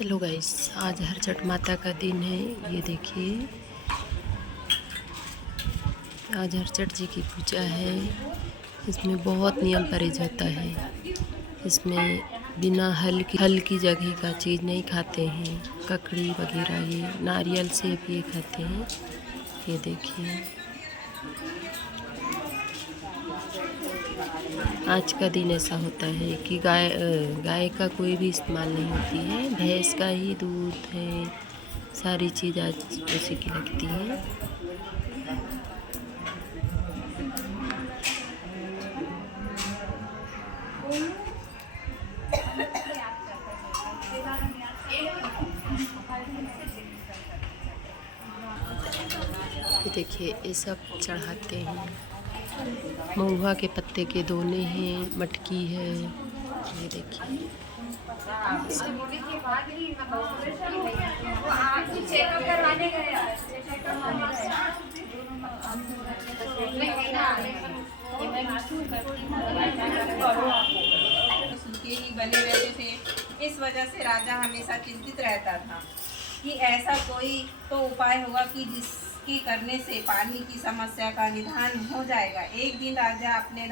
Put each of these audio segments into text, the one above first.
Hello guys, आज हरछठ माता का दिन है। ये देखिए, आज हरछठ जी की पूजा है। इसमें बहुत नियम परहेज होता है। इसमें बिना हल की जगह का चीज़ नहीं खाते हैं। ककड़ी वगैरह, ये नारियल सेब ये खाते हैं। ये देखिए, आज का दिन ऐसा होता है कि गाय का कोई भी इस्तेमाल नहीं होती है। भैंस का ही दूध है, सारी चीज़ आज उसी की लगती है। ये देखिए, ये सब चढ़ाते हैं। महुआ के पत्ते के दोने हैं, मटकी है। ये देखिए, सूखे ही बने रहते थे। इस वजह से राजा हमेशा चिंतित रहता था कि ऐसा कोई तो उपाय होगा कि जिसकी करने से पानी की समस्या का निदान हो जाएगा। एक दिन राजा अपने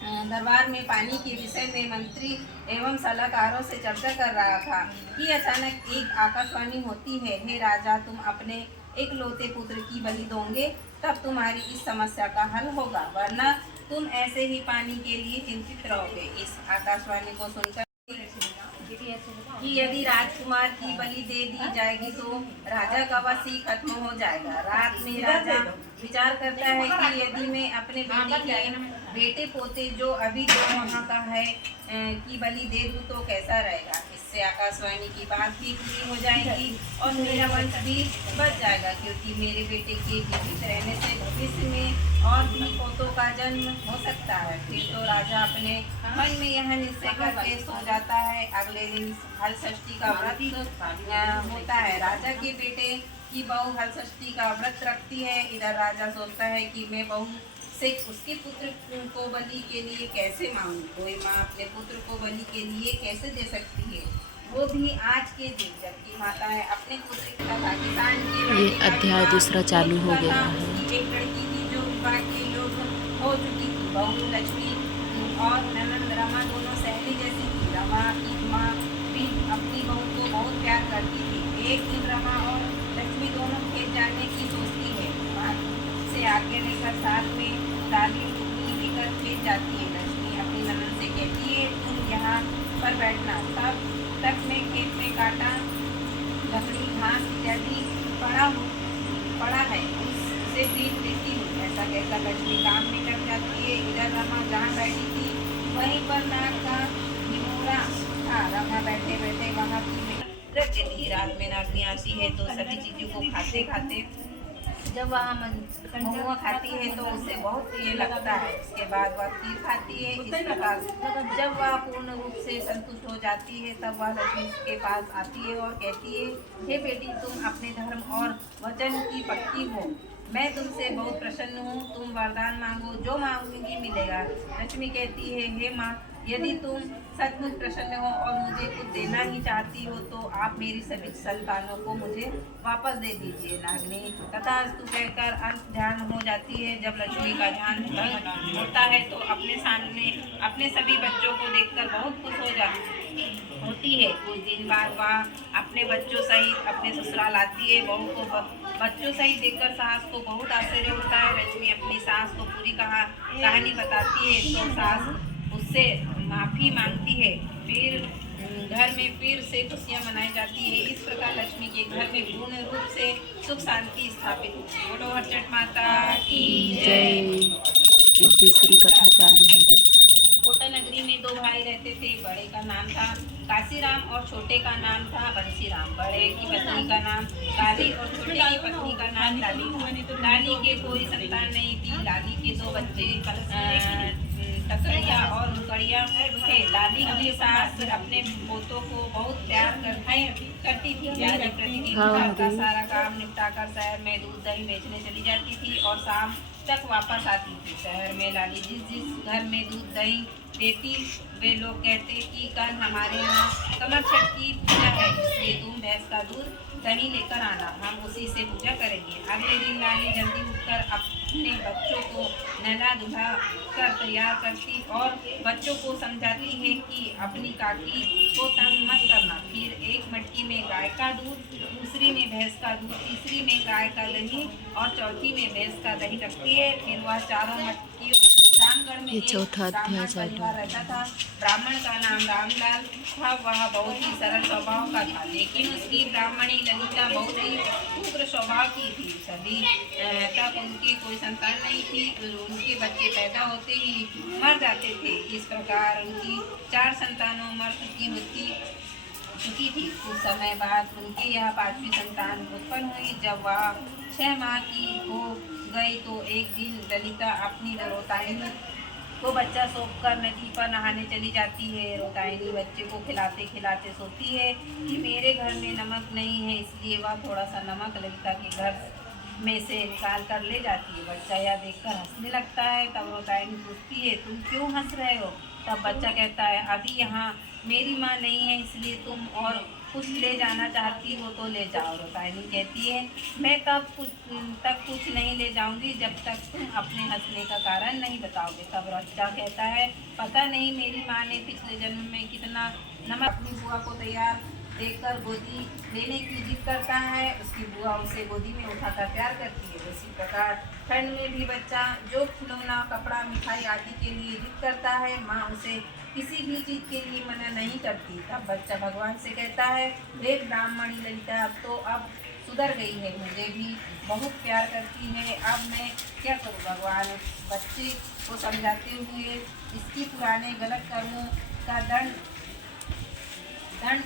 दरबार में पानी के विषय में मंत्री एवं सलाहकारों से चर्चा कर रहा था कि अचानक एक आकाशवाणी होती है, हे राजा, तुम अपने एकलौते पुत्र की बलि दोगे तब तुम्हारी इस समस्या का हल होगा, वरना तुम ऐसे ही पानी के लिए चिंतित रहोगे। इस आकाशवाणी को सुनकर कि यदि राजकुमार की बलि दे दी जाएगी तो राजा का वश ही खत्म हो जाएगा। रात में राजा विचार करता है कि यदि मैं अपने बेटे पोते जो अभी 2 माह का है की बलि दे दूँ तो कैसा रहेगा। इससे आकाशवाणी की बात भी पूरी हो जाएगी और मेरा वंश भी बच जाएगा, क्योंकि मेरे बेटे के जीवित रहने से भविष्य में और भी पोतों का जन्म हो सकता है। फिर तो राजा अपने मन में यह निश्चय करके सो जाता है। अगले दिन हलषष्ठी का व्रत होता है। राजा के बेटे की बहू हलषष्ठी का व्रत रखती है। इधर राजा सोचता है कि मैं बहू से उसके पुत्र को बलि के लिए कैसे मांगूं। कोई माँ अपने पुत्र को बलि के लिए कैसे दे सकती है, वो भी आज के दिन जबकि माताएं अपने पुत्र का पाकिस्तान के ये अध्याय दूसरा चालू हो गया है। एक लड़की थी जो विवाह के योग्य हो चुकी थी। बहू लक्ष्मी और ननद रमा दोनों सहेली जैसी थी। रमा की माँ भी अपनी बहू को बहुत प्यार करती थी। एक दिन रमा और लक्ष्मी दोनों खेत जाने की सोचती है। माँ से आगे लेकर साथ में दाली टुकड़ी लेकर खेत जाती है। लक्ष्मी अपनी ननद से कहती है, तुम यहाँ पर बैठना, तब तक मैं खेत में काटा लकड़ी घास इत्यादि पड़ा है उससे बीज लेती हूँ। ऐसा कहकर लक्ष्मी काम में लग जाती है। इधर रमा जहाँ बैठी थी वहीं पर नाग का निमोरा था। रमा बैठे बैठे वहाँ की रख देती है। रात में नागनी आती है तो सभी चीजों को खाते खाते जब वह महुआ खाती है तो उसे बहुत प्रिय लगता है। उसके बाद वह खीर खाती है। इस प्रकार जब वह पूर्ण रूप से संतुष्ट हो जाती है तब वह लक्ष्मी के पास आती है और कहती है, हे बेटी, तुम अपने धर्म और वचन की पक्की हो। मैं तुमसे बहुत प्रसन्न हूँ। तुम वरदान मांगो, जो मांगोगी मिलेगा। लक्ष्मी कहती है, हे माँ, यदि तुम सचमुच प्रसन्न हो और मुझे कुछ देना ही चाहती हो तो आप मेरी सभी संतानों को मुझे वापस दे दीजिए। नागनी तथास्तु कहकर अंत ध्यान हो जाती है। जब लक्ष्मी का ध्यान होता है तो अपने सामने अपने सभी बच्चों को देखकर बहुत खुश होती है। कुछ दिन बाद वह अपने बच्चों सहित अपने ससुराल आती है। बहू को बच्चों सहित देखकर सास को बहुत आश्चर्य होता है। लक्ष्मी अपनी सास को पूरी कहानी बताती है तो सास उससे माफ़ी मांगती है। फिर घर में फिर से खुशियाँ मनाई जाती है। इस प्रकार लक्ष्मी के घर में पूर्ण रूप से सुख शांति स्थापित होती है। बोलो हरछठ माता की जय। ये तीसरी कथा चालू होगी। कोटा नगरी में 2 भाई रहते थे। बड़े का नाम था काशीराम और छोटे का नाम था बंसीराम। बड़े की पत्नी का नाम काली और छोटे की पत्नी का नाम लाली। लाली के कोई संतान नहीं थी। लाली के 2 बच्चे तकड़िया और मुकड़िया थे। लाली की सास अपने पोतों को बहुत प्यार करती थी। लाली प्रतिदिन घर का सारा काम निपटाकर शहर में दूध दही बेचने चली जाती थी और शाम तक वापस आती थी। शहर में लाली जिस घर में दूध दही देती वे लोग कहते कि कल हमारे यहाँ कमर छठ की पूजा है, इसलिए तुम भैंस का दूध दही लेकर आना, हम उसी से पूजा करेंगे। अगले दिन लाली जल्दी उठकर अपने बच्चों को नहला धुला कर तैयार करती और बच्चों को समझाती है कि अपनी काकी को तंग मत करना। फिर एक मटकी में गाय का दूध, दूसरी में भैंस का दूध, तीसरी में गाय का दही और चौथी में भैंस का दही रखती है। फिर वह चारों मटकी रामगढ़ में ये एक चौथा ब्राह्मण अध्याय परिवार रहता था। ब्राह्मण का नाम रामलाल था। वह बहुत ही सरल स्वभाव का था, लेकिन उसकी ब्राह्मणी ललिता बहुत ही उग्र स्वभाव की थी। सभी तक उनकी कोई संतान नहीं थी। उनके बच्चे पैदा होते ही मर जाते थे। इस प्रकार उनकी 4 संतानों मर चुकी थी। कुछ समय बाद उनके यहाँ 5वीं संतान उत्पन्न हुई। जब वह 6 माह की हो गई तो एक दिन ललिता अपनी रोतायनी को बच्चा सौंपकर नदी पर नहाने चली जाती है। रोतायनी बच्चे को खिलाते खिलाते सोचती है कि मेरे घर में नमक नहीं है, इसलिए वह थोड़ा सा नमक ललिता के घर में से निकाल कर ले जाती है। बच्चा यह देखकर हंसने लगता है। तब रोतायनी पूछती है, तुम क्यों हंस रहे हो? तब बच्चा कहता है, अभी यहाँ मेरी माँ नहीं है, इसलिए तुम और कुछ ले जाना चाहती हो तो ले जाओ। रोतायनी कहती है, मैं तब कुछ नहीं ले जाऊंगी जब तक तुम अपने हंसने का कारण नहीं बताओगे। तब बच्चा कहता है, पता नहीं मेरी माँ ने पिछले जन्म में कितना नमक। अपनी बुआ को तैयार देखकर गोदी लेने की जिद करता है। उसकी बुआ उसे गोदी में उठाकर प्यार करती है। इसी प्रकार ठंड में भी बच्चा जो खिलौना, कपड़ा, मिठाई आदि के लिए जिद करता है, माँ उसे किसी भी चीज़ के लिए मना नहीं करती। तब बच्चा भगवान से कहता है, हे ब्राह्मणी ललिता, अब सुधर गई है, मुझे भी बहुत प्यार करती है, अब मैं क्या करूँ? भगवान बच्चे को समझाते हुए इसकी पुराने गलत कर्मों का दंड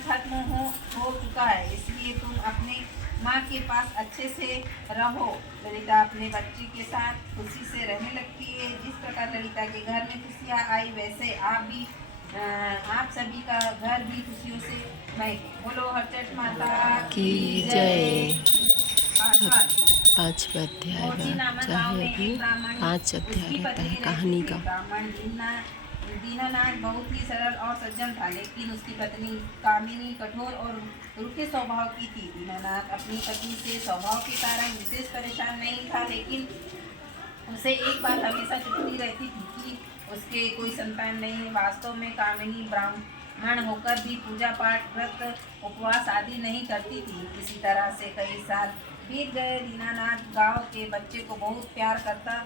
खत्म हो चुका है, इसलिए तुम अपने माँ के पास अच्छे से रहो। ललिता अपने बच्चे के साथ खुशी से रहने लगती है। जिस प्रकार ललिता के घर में खुशियाँ आई, वैसे आप सभी का घर भी खुशियों से महके। बोलो हरचट माता की जय। पांचवा पांचवा अध्याय मोची नामक गांव चाहे में अभी एक ब्राह्मण 5 अध्याय उसकी रहता है पत्नी कहानी रहती थी। का। ब्राह्मण दीनानाथ बहुत ही सरल और सज्जन था, लेकिन उसकी पत्नी कामिनी कठोर और रूखे स्वभाव की थी। दीनानाथ अपनी पत्नी से स्वभाव के कारण विशेष परेशान नहीं था, लेकिन उसे एक बात हमेशा चुभती रहती थी कि उसके कोई संतान नहीं है। वास्तव में कामिनी ब्राह्मण होकर भी पूजा पाठ, व्रत, उपवास आदि नहीं करती थी। इसी तरह से कई साल बीत गए। दीनानाथ गांव के बच्चे को बहुत प्यार करता